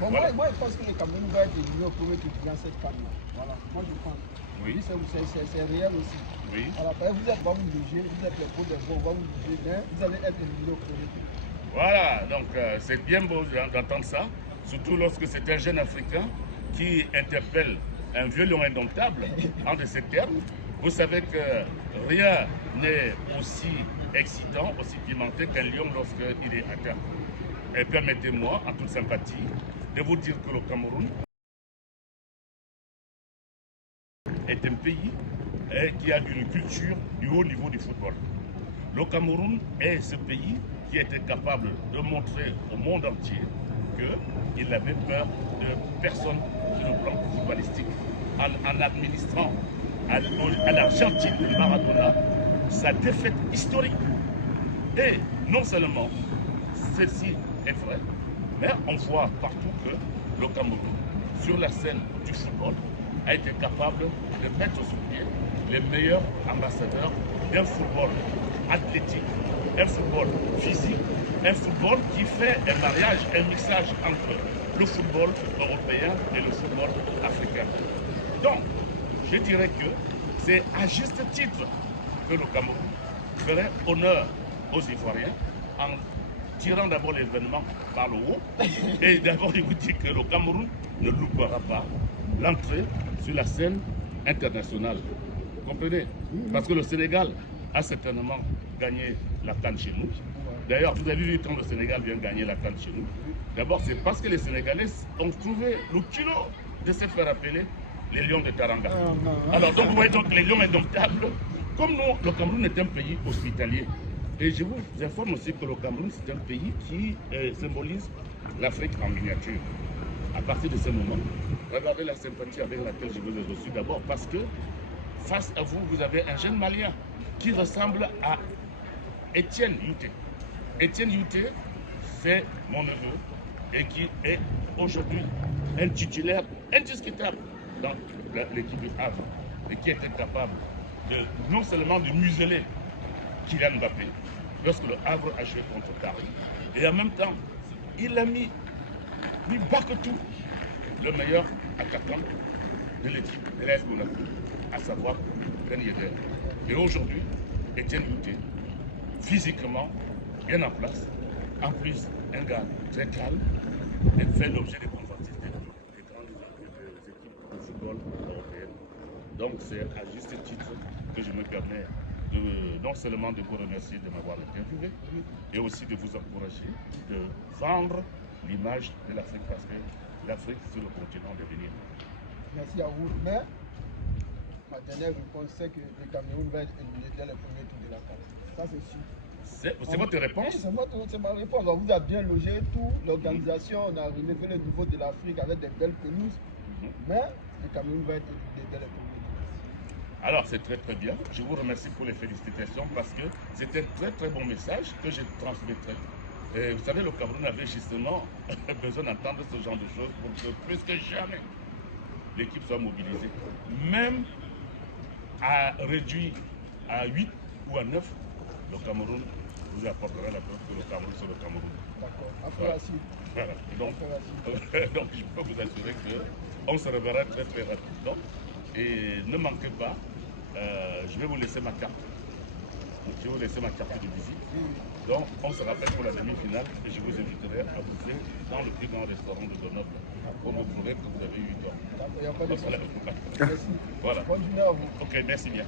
Bon, voilà. moi, je pense que le Cameroun va être éliminé au premier tour dans cette canne-là. Voilà, moi je pense. Oui. C'est réel aussi. Oui. Voilà, vous êtes, on va vous juger, vous êtes les pots des bons, on va vous juger, mais vous allez être éliminé au premier tour. Voilà, donc c'est bien beau d'entendre ça, surtout lorsque c'est un jeune Africain qui interpelle un vieux lion indomptable en de ces termes. Vous savez que rien n'est aussi excitant, aussi pimenté qu'un lion lorsqu'il est atteint. Et permettez-moi, en toute sympathie, de vous dire que le Cameroun est un pays qui a une culture du haut niveau du football. Le Cameroun est ce pays qui était capable de montrer au monde entier qu'il n'avait peur de personne sur le plan footballistique en administrant à l'Argentine de Maradona sa défaite historique. Et non seulement ceci est vrai, mais on voit partout que le Cameroun, sur la scène du football, a été capable de mettre sur pied les meilleurs ambassadeurs d'un football athlétique, un football physique, un football qui fait un mariage, un mixage entre le football européen et le football africain. Donc, je dirais que c'est à juste titre que le Cameroun ferait honneur aux Ivoiriens en tirant d'abord l'événement par le haut. Et d'abord, je vous dis que le Cameroun ne loupera pas l'entrée sur la scène internationale. Vous comprenez? Parce que le Sénégal a certainement gagné la CAN chez nous. D'ailleurs, vous avez vu quand le Sénégal vient gagner la CAN chez nous. D'abord, c'est parce que les Sénégalais ont trouvé le kilo de se faire appeler les lions de Taranga. Alors, donc, vous voyez donc les lions indomptables. Comme nous, le Cameroun est un pays hospitalier. Et je vous informe aussi que le Cameroun, c'est un pays qui symbolise l'Afrique en miniature. À partir de ce moment, regardez la sympathie avec laquelle je vous ai reçu d'abord, parce que face à vous, vous avez un jeune Malien qui ressemble à Étienne Youté. Étienne Youté, c'est mon neveu et qui est aujourd'hui un titulaire indiscutable dans l'équipe du Havre et qui était capable de non seulement de museler Kylian Mbappé lorsque le Havre a joué contre Paris, et en même temps, il a mis Bakotou, le meilleur attaquant de l'équipe de l'AS Monaco, à savoir Ben Yedder. Et aujourd'hui, Étienne Youté, physiquement bien en place, en plus un gars très calme, et fait l'objet des convoitises des grandes équipes de football européennes. Donc c'est à juste titre que je me permets non seulement de vous remercier de m'avoir interviewé, et aussi de vous encourager de vendre l'image de l'Afrique, parce que l'Afrique, c'est le continent d'avenir. Merci à vous. Mais ma dernière réponse, c'est que le Cameroun va être éliminé dès le premier tour de la CAN. Ça, c'est sûr. C'est votre réponse? Oui, c'est ma réponse. On vous a bien logé tout, l'organisation, on a relevé le niveau de l'Afrique avec des belles pelouses. Mais le Cameroun va être éliminé dès le premier tour. Alors, c'est très très bien. Je vous remercie pour les félicitations parce que c'est un très très bon message que je transmettrai. Et vous savez, le Cameroun avait justement besoin d'entendre ce genre de choses pour que plus que jamais l'équipe soit mobilisée. Même à réduit à 8 ou à 9, le Cameroun vous apportera la preuve que le Cameroun, c'est le Cameroun. D'accord. Voilà. Donc, je peux vous assurer qu'on se reverra très très rapidement. Et ne manquez pas, je vais vous laisser ma carte. Je vais vous laisser ma carte de visite. Donc, on se rappelle pour la demi-finale et je vous inviterai à bouffer dans le plus grand restaurant de Grenoble pour me prouver que vous avez 8 ans. D'accord, il n'y a pas de souci. Voilà. Bonne journée à vous. Ok, merci bien.